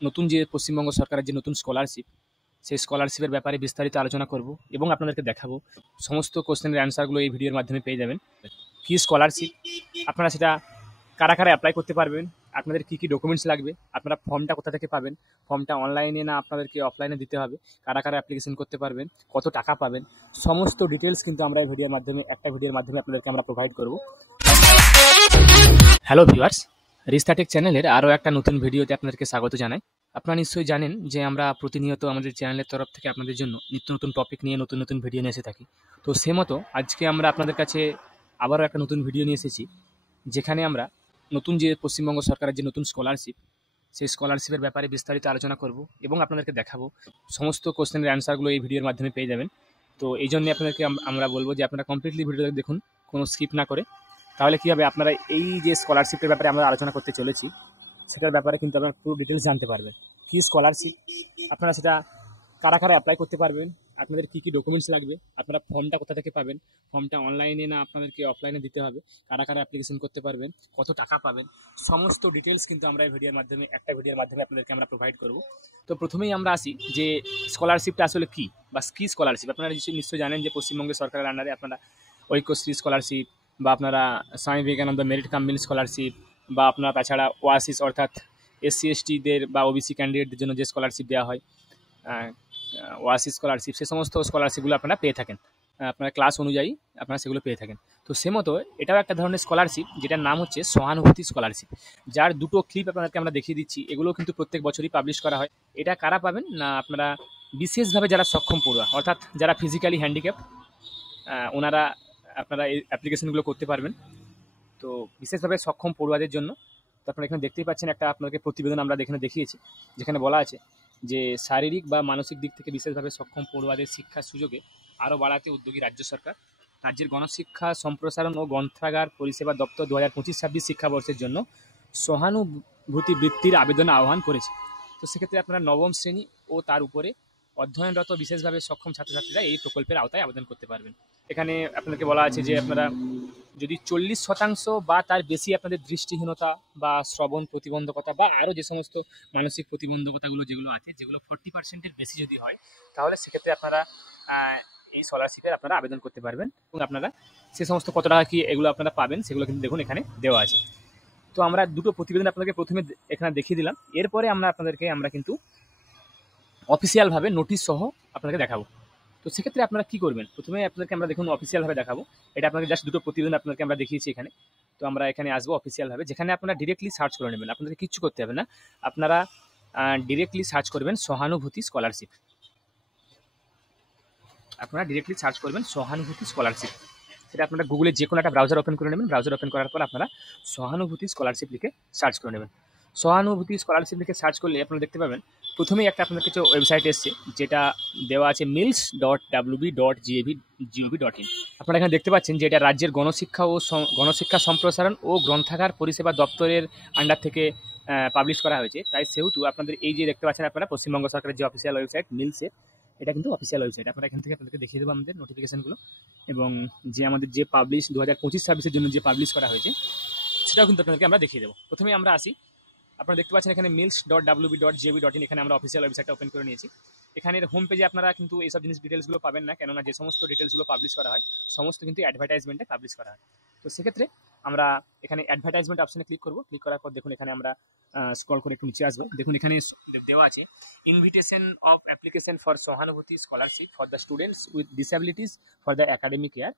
নতুন যে পশ্চিমবঙ্গ সরকারের যে নতুন স্কলারশিপ, সেই স্কলারশিপের ব্যাপারে বিস্তারিত আলোচনা করব এবং আপনাদেরকে দেখাবো। সমস্ত কোশ্চেনের অ্যান্সারগুলো এই ভিডিওর মাধ্যমে পেয়ে যাবেন। কী স্কলারশিপ, আপনারা সেটা কারা কারা অ্যাপ্লাই করতে পারবেন, আপনাদের কী কী ডকুমেন্টস লাগবে, আপনারা ফর্মটা কোথা থেকে পাবেন, ফর্মটা অনলাইনে না আপনাদেরকে অফলাইনে দিতে হবে, কারা কারা অ্যাপ্লিকেশন করতে পারবেন, কত টাকা পাবেন, সমস্ত ডিটেলস কিন্তু আমরা এই ভিডিওর মাধ্যমে আপনাদেরকে আমরা প্রোভাইড করব। হ্যালো ভিউয়ার্স, রিস্তাটেক চ্যানেলের আরও একটা নতুন ভিডিওতে আপনাদেরকে স্বাগত জানাই। আপনারা নিশ্চয়ই জানেন যে আমরা প্রতিনিয়ত আমাদের চ্যানেলের তরফ থেকে আপনাদের জন্য নিত্য নতুন টপিক নিয়ে নতুন নতুন ভিডিও নিয়ে এসে থাকি। তো সে মতো আজকে আমরা আপনাদের কাছে আবারও একটা নতুন ভিডিও নিয়ে এসেছি, যেখানে আমরা নতুন যে পশ্চিমবঙ্গ সরকারের যে নতুন স্কলারশিপ, সেই স্কলারশিপের ব্যাপারে বিস্তারিত আলোচনা করব এবং আপনাদেরকে দেখাবো। সমস্ত কোশ্চেনের অ্যান্সারগুলো এই ভিডিওর মাধ্যমে পেয়ে যাবেন। তো এই জন্যে আপনাদেরকে আমরা বলবো যে আপনারা কমপ্লিটলি ভিডিওটা দেখুন, কোনো স্কিপ না করে। তাহলে কী হবে, আপনারা এই যে স্কলারশিপের ব্যাপারে আমরা আলোচনা করতে চলেছি, সেটার ব্যাপারে কিন্তু আপনারা পুরো ডিটেলস জানতে পারবেন। কী স্কলারশিপ, আপনারা সেটা কারা কারা অ্যাপ্লাই করতে পারবেন, আপনাদের কী কী ডকুমেন্টস লাগবে, আপনারা ফর্মটা কোথা থেকে পাবেন, ফর্মটা অনলাইনে না আপনাদেরকে অফলাইনে দিতে হবে, কারা কারা অ্যাপ্লিকেশন করতে পারবেন, কত টাকা পাবেন, সমস্ত ডিটেলস কিন্তু আমরা এই ভিডিওর মাধ্যমে আপনাদেরকে আমরা প্রোভাইড করব। তো প্রথমেই আমরা আসি যে স্কলারশিপটা আসলে কী বা কী স্কলারশিপ। আপনারা নিশ্চয়ই জানেন যে পশ্চিমবঙ্গের সরকারের আন্ডারে আপনারা ঐক্যশ্রী স্কলারশিপ বা আপনারা স্বামী বিবেকানন্দ মেরিট কাম্বিন স্কলারশিপ বা আপনারা তাছাড়া ওয়াসিস অর্থাৎ এসসি এসটিদের বা ওবিসি ক্যান্ডিডেটদের জন্য যে স্কলারশিপ দেওয়া হয়, ওয়াসিস স্কলারশিপ, সে সমস্ত স্কলারশিপগুলো আপনারা পেয়ে থাকেন। আপনার ক্লাস অনুযায়ী আপনারা সেগুলো পেয়ে থাকেন। তো সে মতো এটাও একটা ধরনের স্কলারশিপ, যেটার নাম হচ্ছে সহানুভূতি স্কলারশিপ, যার দুটো ক্লিপ আপনাদেরকে আমরা দেখিয়ে দিচ্ছি। এগুলো কিন্তু প্রত্যেক বছরই পাবলিশ করা হয়। এটা কারা পাবেন না, আপনারা বিশেষভাবে যারা সক্ষম পড়ুয়া, অর্থাৎ যারা ফিজিক্যালি হ্যান্ডিক্যাপ, ওনারা আপনারা এই অ্যাপ্লিকেশনগুলো করতে পারবেন। তো বিশেষভাবে সক্ষম পড়ুয়াদের জন্য। তো আপনারা এখানে দেখতেই পাচ্ছেন একটা আপনাদেরকে প্রতিবেদন আমরা এখানে দেখিয়েছি, যেখানে বলা আছে যে শারীরিক বা মানসিক দিক থেকে বিশেষভাবে সক্ষম পড়ুয়াদের শিক্ষার সুযোগে আরও বাড়াতে উদ্যোগী রাজ্য সরকার রাজ্যের গণশিক্ষা সম্প্রসারণ ও গ্রন্থাগার পরিষেবা দপ্তর 2025-26 শিক্ষাবর্ষের জন্য সহানুভূতি বৃত্তির আবেদন আহ্বান করেছে। তো সেক্ষেত্রে আপনারা নবম শ্রেণী ও তার উপরে অধ্যয়নরত বিশেষভাবে সক্ষম ছাত্রছাত্রীরা এই প্রকল্পের আওতায় আবেদন করতে পারবেন। এখানে আপনাদেরকে বলা আছে যে আপনারা যদি 40% বা তার বেশি আপনাদের দৃষ্টিহীনতা বা শ্রবণ প্রতিবন্ধকতা বা আরও যে সমস্ত মানসিক প্রতিবন্ধকতাগুলো যেগুলো আছে, যেগুলো 40%-এর বেশি যদি হয়, তাহলে সেক্ষেত্রে আপনারা এই স্কলারশিপের আপনারা আবেদন করতে পারবেন। এবং আপনারা সে সমস্ত কত টাকা কি এগুলো আপনারা পাবেন, সেগুলো কিন্তু দেখুন এখানে দেওয়া আছে। তো আমরা দুটো প্রতিবেদন আপনাদেরকে প্রথমে এখানে দেখিয়ে দিলাম। এরপরে আমরা কিন্তু অফিসিয়ালভাবে নোটিশ সহ আপনাদেরকে দেখাবো। তো সেক্ষেত্রে আপনারা কী করবেন, প্রথমে আপনাদেরকে আমরা দেখুন অফিসিয়ালভাবে দেখাবো। এটা আপনাকে জাস্ট দুটো প্রতিবেদন আপনাদেরকে আমরা দেখিয়েছি এখানে। তো আমরা এখানে আসবো অফিসিয়ালভাবে, যেখানে আপনারা ডিরেক্টলি সার্চ করে নেবেন, আপনাদের কিচ্ছু করতে হবে না। আপনারা ডিরেক্টলি সার্চ করবেন সহানুভূতি স্কলারশিপ। আপনারা ডিরেক্টলি সার্চ করবেন সহানুভূতি স্কলারশিপ। সেটা আপনারা গুগলে যে কোনো একটা ব্রাউজার ওপেন করে নেবেন। ব্রাউজার ওপেন করার পর আপনারা সহানুভূতি স্কলারশিপ লিখে সার্চ করে নেবেন। সহানুভূতি স্কলারশিপ লিখে সার্চ করলে আপনারা দেখতে পাবেন প্রথমেই একটা আপনাদের কিছু ওয়েবসাইট এসছে, যেটা দেওয়া আছে mills.wb.gov.in। আপনারা এখানে দেখতে পাচ্ছেন যে এটা রাজ্যের গণশিক্ষা সম্প্রসারণ ও গ্রন্থাগার পরিষেবা দপ্তরের আন্ডার থেকে পাবলিশ করা হয়েছে। তাই সেহেতু আপনাদের এই যে দেখতে পাচ্ছেন আপনারা পশ্চিমবঙ্গ সরকারের যে অফিসিয়াল ওয়েবসাইট মিলসের, এটা কিন্তু অফিসিয়াল ওয়েবসাইট। আপনারা এখান থেকে আপনাদেরকে দেখিয়ে দেবো আমাদের নোটিফিকেশনগুলো, এবং যে আমাদের যে পাবলিশ 2025-26 জন্য যে পাবলিশ করা হয়েছে, সেটাও কিন্তু আপনাদেরকে আমরা দেখিয়ে দেবো। প্রথমে আমরা আসি, আপনারা দেখতে পাচ্ছেন এখানে mills.wb.gov.in, এখানে আমরা অফিসিয়াল ওয়েবসাইটটা ওপেন করে নিয়েছি। এখানের হোম পেজে আপনারা কিন্তু এইসব জিনিস ডিটেলসগুলো পাবেন না, কেননা যে সমস্ত ডিটেলসগুলো পাবলিশ করা হয় সমস্ত কিন্তু অ্যাডভার্টাইজমেন্টে পাবলিশ করা হয়। তো সেক্ষেত্রে আমরা এখানে অ্যাডভার্টাইজমেন্ট অপশনে ক্লিক করব। ক্লিক করার পর দেখুন এখানে আমরা স্ক্রল করে একটু নিচে আসবো। দেখুন এখানে দেওয়া আছে ইনভিটেশন অফ অ্যাপ্লিকেশন ফর সহানুভূতি scholarship for the students with disabilities for the academic ইয়ার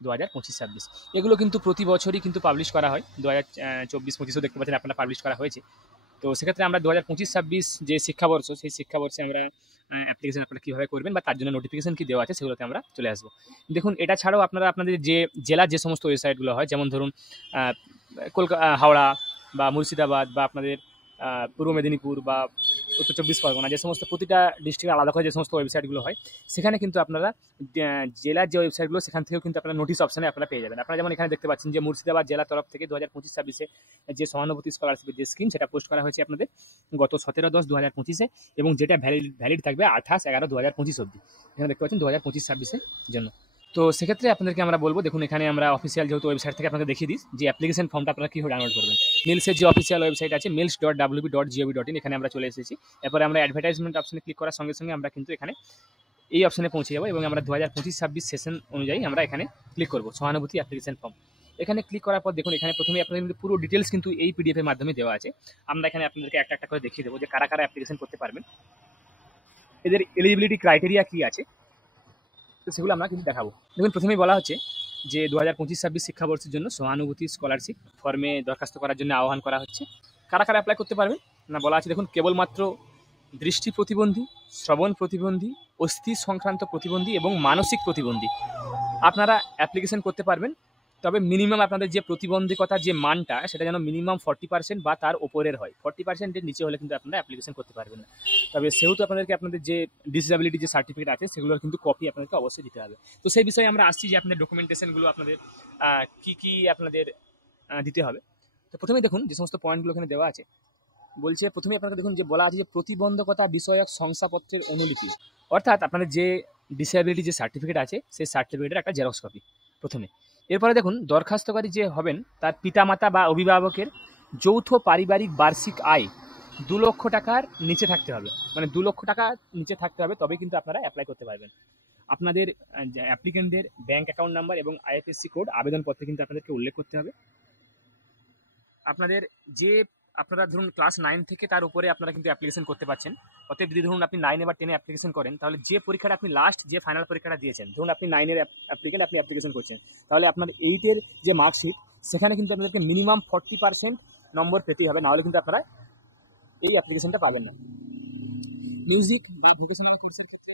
2025-26। এগুলো কিন্তু প্রতি বছরই কিন্তু পাবলিশ করা হয়। 2024-25 দেখতে পাচ্ছেন আপনারা পাবলিশ করা হয়েছে। তো সেক্ষেত্রে আমরা 2025-26 যে শিক্ষাবর্ষ, সেই শিক্ষাবর্ষে আমরা অ্যাপ্লিকেশন আপনারা কীভাবে করবেন বা তার জন্য নোটিফিকেশন কী দেওয়া আছে সেগুলোতে আমরা চলে আসবো। দেখুন এটা ছাড়াও আপনারা আপনাদের যে জেলার যে সমস্ত ওয়েবসাইটগুলো হয়, যেমন ধরুন কলকাতা, হাওড়া বা মুর্শিদাবাদ বা আপনাদের পূর্ব মেদিনীপুর বা উত্তর 24 পরগনা, যে সমস্ত প্রতিটা ডিস্ট্রিক্টে আলাদা করে যে সমস্ত ওয়েবসাইটগুলো হয়, সেখানে কিন্তু আপনারা জেলার যে ওয়েবসাইটগুলো সেখান থেকেও কিন্তু আপনারা নোটিশ অপশানে আপনারা পেয়ে যাবেন। আপনারা যেমন এখানে দেখতে পাচ্ছেন যে মুর্শিদাবাদ জেলার তরফ থেকে 2025-26 যে সহানুভূতি স্কলারশিপের যে স্কিম, সেটা পোস্ট করা হয়েছে আপনাদের গত 17/10/2025 এবং যেটা ভ্যালিড থাকবে 28/11/2025 অবধি। এখানে দেখতে পাচ্ছেন 2025-26 জন্য। তো সেক্ষেত্রে আপনাদেরকে আমরা বলবো, দেখুন এখানে আমরা অফিসিয়াল যেহেতু ওয়েবসাইট থেকে আপনাকে দেখিয়ে দিই যে অ্যাপ্লিকেশন ফর্মটা আপনারা কীভাবে ডাউনলোড করবেন। মিলসের যে অফিসিয়াল ওয়েবসাইট আছে mills.wb.gov.in, এখানে আমরা চলে এসেছি। এরপরে আমরা অ্যাডভার্টাইজমেন্ট অপশনে ক্লিক করার সঙ্গে সঙ্গে আমরা কিন্তু এখানে এই অপশনে পৌঁছে যাবো এবং আমরা 2025-26 সেশন অনুযায়ী আমরা এখানে ক্লিক করবো সহানুভূতি অ্যাপ্লিকেশন ফর্ম। এখানে ক্লিক করার পর দেখুন এখানে প্রথমে আপনাদের কিন্তু পুরো ডিটেলস কিন্তু এই পিডিএফ এর মাধ্যমে দেওয়া আছে। আমরা এখানে আপনাদেরকে একটা একটা করে দেখিয়ে দেবো যে কারা কারা অ্যাপ্লিকেশন করতে পারবেন, এদের এলিজিবিলিটি ক্রাইটেরিয়া কী আছে, তো সেগুলো আমরা কিন্তু দেখাবো। দেখুন প্রথমেই বলা হচ্ছে যে 2025-26 শিক্ষাবর্ষের জন্য সহানুভূতি স্কলারশিপ ফর্মে দরখাস্ত করার জন্য আহ্বান করা হচ্ছে। কারা কারা অ্যাপ্লাই করতে পারবেন না বলা আছে, দেখুন কেবলমাত্র দৃষ্টি প্রতিবন্ধী, শ্রবণ প্রতিবন্ধী, অস্থি সংক্রান্ত প্রতিবন্ধী এবং মানসিক প্রতিবন্ধী আপনারা অ্যাপ্লিকেশন করতে পারবেন। তবে মিনিমাম আপনাদের যে প্রতিবন্ধকতার যে মানটা সেটা যেন মিনিমাম 40% বা তার ওপরের হয়। 40%-এর নিচে হলে কিন্তু আপনারা অ্যাপ্লিকেশন করতে পারবেন না। তবে সেহেতু আপনাদেরকে আপনাদের যে ডিসেবিলিটি যে সার্টিফিকেট আছে সেগুলোর কিন্তু কপি আপনাদেরকে অবশ্যই দিতে হবে। তো সেই বিষয়ে আমরা আসছি যে আপনাদের ডকুমেন্টেশনগুলো আপনাদের কী আপনাদের দিতে হবে। তো প্রথমেই দেখুন যে সমস্ত পয়েন্টগুলো এখানে দেওয়া আছে, বলছে প্রথমে আপনাকে দেখুন যে বলা আছে যে প্রতিবন্ধকতা বিষয়ক শংসাপত্রের অনুলিপি, অর্থাৎ আপনাদের যে ডিসেবিলিটি যে সার্টিফিকেট আছে সেই সার্টিফিকেটের একটা জেরক্স কপি প্রথমে। এরপরে দেখুন দরখাস্তকারী যে হবেন তার পিতামাতা বা অভিভাবকের যৌথ পারিবারিক বার্ষিক আয় 2 লক্ষ টাকার নিচে থাকতে হবে, মানে 2 লক্ষ টাকা নিচে থাকতে হবে, তবে কিন্তু আপনারা অ্যাপ্লাই করতে পারবেন। আপনাদের অ্যাপ্লিকেন্টদের ব্যাঙ্ক অ্যাকাউন্ট নাম্বার এবং আইএফএসসি কোড আবেদনপত্রে কিন্তু আপনাদেরকে উল্লেখ করতে হবে। আপনাদের যে আপনারা ধরুন ক্লাস 9 থেকে তার উপরে আপনারা কিন্তু অ্যাপ্লিকেশন করতে পারছেন। অতএব যদি ধরুন আপনি 9 বা 10 অ্যাপ্লিকেশন করেন, তাহলে যে পরীক্ষাটা আপনি লাস্ট যে ফাইনাল পরীক্ষাটা দিয়েছেন, ধরুন আপনি 9 এর অ্যাপ্লিকেন্ট, আপনি অ্যাপ্লিকেশন করছেন, তাহলে আপনার 8 এর যে মার্কশিট সেখানে কিন্তু আপনাদেরকে মিনিমাম 40% নম্বর পেতেই হবে, নাহলে কিন্তু আপনারা এই অ্যাপ্লিকেশনটা পাবেন না। মিউজিক বা ভোকেশনাল কোর্সের ক্ষেত্রে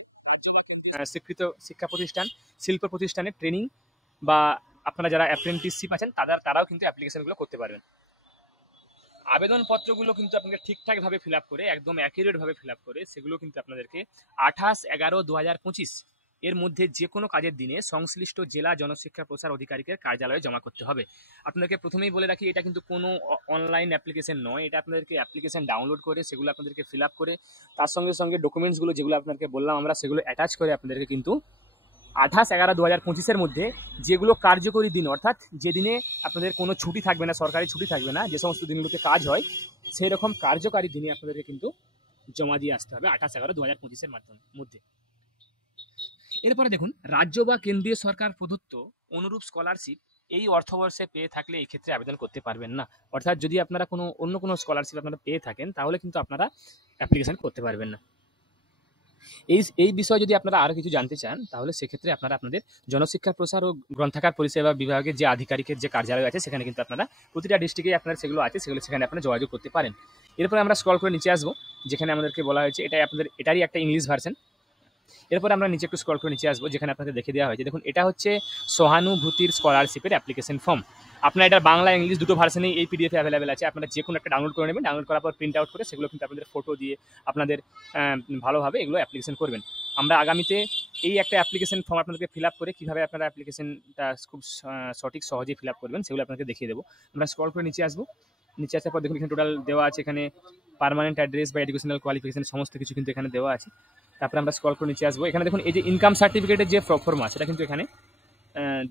স্বীকৃত শিক্ষা প্রতিষ্ঠান, শিল্প প্রতিষ্ঠানে ট্রেনিং বা আপনারা যারা অ্যাপ্রেন্টিসশিপ আছেন তারাও কিন্তু অ্যাপ্লিকেশনগুলো করতে পারবেন। আবেদনপত্রগুলো কিন্তু আপনাকে ঠিকঠাকভাবে ফিল আপ করে, একদম অ্যাকিউরেটভাবে ফিল আপ করে সেগুলো কিন্তু আপনাদেরকে 28/11/2025 এর মধ্যে যে কোনো কাজের দিনে সংশ্লিষ্ট জেলা জনশিক্ষা প্রসার আধিকারিকের কার্যালয়ে জমা করতে হবে। আপনাদেরকে প্রথমেই বলে রাখি, এটা কিন্তু কোনো অনলাইন অ্যাপ্লিকেশন নয়, এটা আপনাদেরকে অ্যাপ্লিকেশন ডাউনলোড করে সেগুলো আপনাদেরকে ফিল আপ করে তার সঙ্গে সঙ্গে ডকুমেন্টসগুলো যেগুলো আপনাদেরকে বললাম আমরা সেগুলো অ্যাটাচ করে আপনাদেরকে কিন্তু 28/11/2025 মধ্যে যেগুলো কার্যকরী দিন, অর্থাৎ যেদিনে আপনাদের কোনো ছুটি থাকবে না, সরকারি ছুটি থাকবে না, যে সমস্ত দিনগুলোতে কাজ হয় সেই রকম কার্যকারী দিনে আপনাদেরকে কিন্তু জমা দিয়ে আসতে হবে 28/11/2025 মধ্যে। এরপরে দেখুন রাজ্য বা কেন্দ্রীয় সরকার প্রদত্ত অনুরূপ স্কলারশিপ এই অর্থবর্ষে পেয়ে থাকলে এই ক্ষেত্রে আবেদন করতে পারবেন না। অর্থাৎ যদি আপনারা অন্য কোনো স্কলারশিপ আপনারা পেয়ে থাকেন তাহলে কিন্তু আপনারা অ্যাপ্লিকেশন করতে পারবেন না। এই বিষয়ে যদি আপনারা আরও কিছু জানতে চান তাহলে সেক্ষেত্রে আপনারা আপনাদের জনশিক্ষা প্রসার ও গ্রন্থাগার পরিষেবা বিভাগের যে আধিকারিকের যে কার্যালয় আছে সেখানে কিন্তু আপনারা প্রতিটা ডিস্ট্রিক্টে আপনার সেগুলো আছে, সেখানে আপনারা যোগাযোগ করতে পারেন। এরপরে আমরা স্ক্রল করে নিচে আসবো, যেখানে আমাদেরকে বলা হয়েছে এটারই একটা ইংলিশ ভার্সন। এরপর আমরা নিচে একটু স্ক্রল করে নিচে আসবো, যেখানে আপনাদের দেখে দেওয়া হয়েছে, দেখুন এটা হচ্ছে সহানুভূতির স্কলারশিপের অ্যাপ্লিকেশন ফর্ম। আপনার এটা বাংলা ইংলিশ দুটো ভার্সনেই এই পিডিএফে অ্যাভেলেবেল আছে। আপনারা যে কোনো একটা ডাউনলোড করে নেবেন, ডাউনলোড করার পর প্রিন্ট আউট করে সেগুলো কিন্তু আপনাদের ফটো দিয়ে আপনাদের ভালোভাবে এগুলো অ্যাপ্লিকেশন করবেন। আমরা আগামীতে এই একটা অ্যাপ্লিকেশন ফর্ম আপনাদেরকে ফিল আপ করে কীভাবে আপনারা অ্যাপ্লিকেশনটা খুব সঠিক সহজেই ফিল আপ করবেন সেগুলো আপনাকে দেখিয়ে দেবো। আমরা স্ক্রল করে নিচে আসবো, নিচে আসার পর দেখুন এখানে টোটাল দেওয়া আছে, এখানে পার্মানেন্ট অ্যাড্রেস বা এডুকেশনাল কোয়ালিফিকেশন সমস্ত কিছু কিন্তু এখানে দেওয়া আছে। তারপরে আমরা স্ক্রল করে নিচে আসবো, এখানে দেখুন এই যে ইনকাম সার্টিফিকেটের যে ফর্ম সেটা কিন্তু এখানে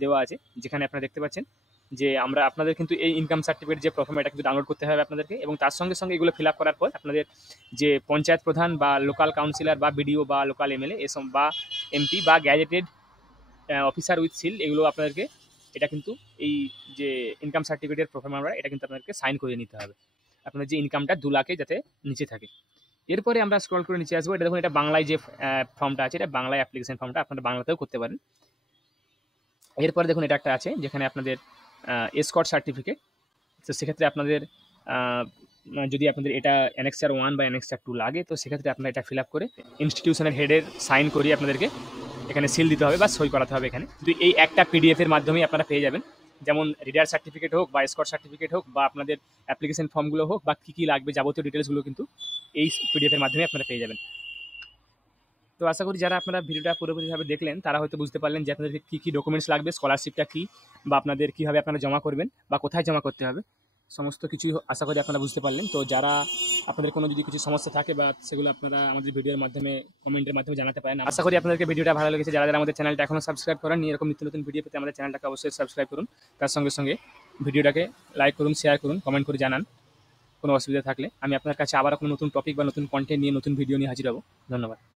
দেওয়া আছে, যেখানে আপনারা দেখতে পাচ্ছেন যে আপনাদের কিন্তু এই ইনকাম সার্টিফিকেট যে প্রথমে এটা কিন্তু ডাউনলোড করতে হবে আপনাদেরকে, এবং তার সঙ্গে সঙ্গে এগুলো ফিল আপ করার পর আপনাদের যে পঞ্চায়েত প্রধান বা লোকাল কাউন্সিলর বা বিডিও বা লোকাল এমএলএ এসব বা এমপি বা গ্যাজেটেড অফিসার উইথ সিল এগুলো আপনাদেরকে এটা কিন্তু এই যে ইনকাম সার্টিফিকেটের প্রফর্মা এটা কিন্তু আপনাদেরকে সাইন করে নিতে হবে, আপনার যে ইনকামটা 2 লাখে যাতে নিচে থাকে। এরপরে আমরা স্ক্রল করে নিচে আসবো, এটা দেখুন এটা বাংলায় যে ফর্মটা আছে, এটা বাংলায় অ্যাপ্লিকেশন ফর্মটা আপনারা বাংলাতেও করতে পারেন। এরপরে দেখুন এটা একটা আছে যেখানে আপনাদের এসকর্ট সার্টিফিকেট, তো সেক্ষেত্রে আপনাদের যদি আপনাদের এটা অ্যানেক্সার 1 বা অ্যানেক্সার 2 লাগে তো সেক্ষেত্রে আপনারা এটা ফিল আপ করে ইনস্টিটিউশনের হেডের সাইন করিয়ে আপনাদেরকে এখানে সিল দিতে হবে বা সই করাতে হবে এখানে। কিন্তু এই একটা পিডিএফের মাধ্যমেই আপনারা পেয়ে যাবেন, যেমন রিডার সার্টিফিকেট হোক বা এসকর্ট সার্টিফিকেট হোক বা আপনাদের অ্যাপ্লিকেশন ফর্মগুলো হোক বা কী কী লাগবে যাবতীয় ডিটেলসগুলো কিন্তু এই পিডিএফের মাধ্যমে আপনারা পেয়ে যাবেন। তো আশা করি যারা আপনারা ভিডিওটা পুরোপুরিভাবে দেখলেন তারা হয়তো বুঝতে পারলেন যে আপনাদের কী কী ডকুমেন্টস লাগবে, স্কলারশিপটা কী বা আপনাদের কীভাবে আপনারা জমা করবেন বা কোথায় জমা করতে হবে। সমস্ত কিছুই আশা করি আপনারা বুঝতে পারলেন। তো যারা আপনাদের কোনো যদি কিছু সমস্যা থাকে বা সেগুলো আপনারা আমাদের ভিডিওর মাধ্যমে কমেন্টের মাধ্যমে জানাতে পারেন। আশা করি আপনাদেরকে ভিডিওটা ভালো লেগেছে। যারা আমাদের চ্যানেলটা এখনো সাবস্ক্রাইব করেননি, এরকম নিত্য নতুন ভিডিও পেতে আমাদের চ্যানেলটাকে অবশ্যই সাবস্ক্রাইব করুন। তার সঙ্গে সঙ্গে ভিডিওটাকে লাইক করুন, শেয়ার করুন, কমেন্ট করে জানান কোনো অসুবিধা থাকলে। আমি আপনার কাছে আবার কোনো নতুন টপিক বা নতুন কন্টেন্ট নিয়ে নতুন ভিডিও নিয়ে হাজির হব। ধন্যবাদ।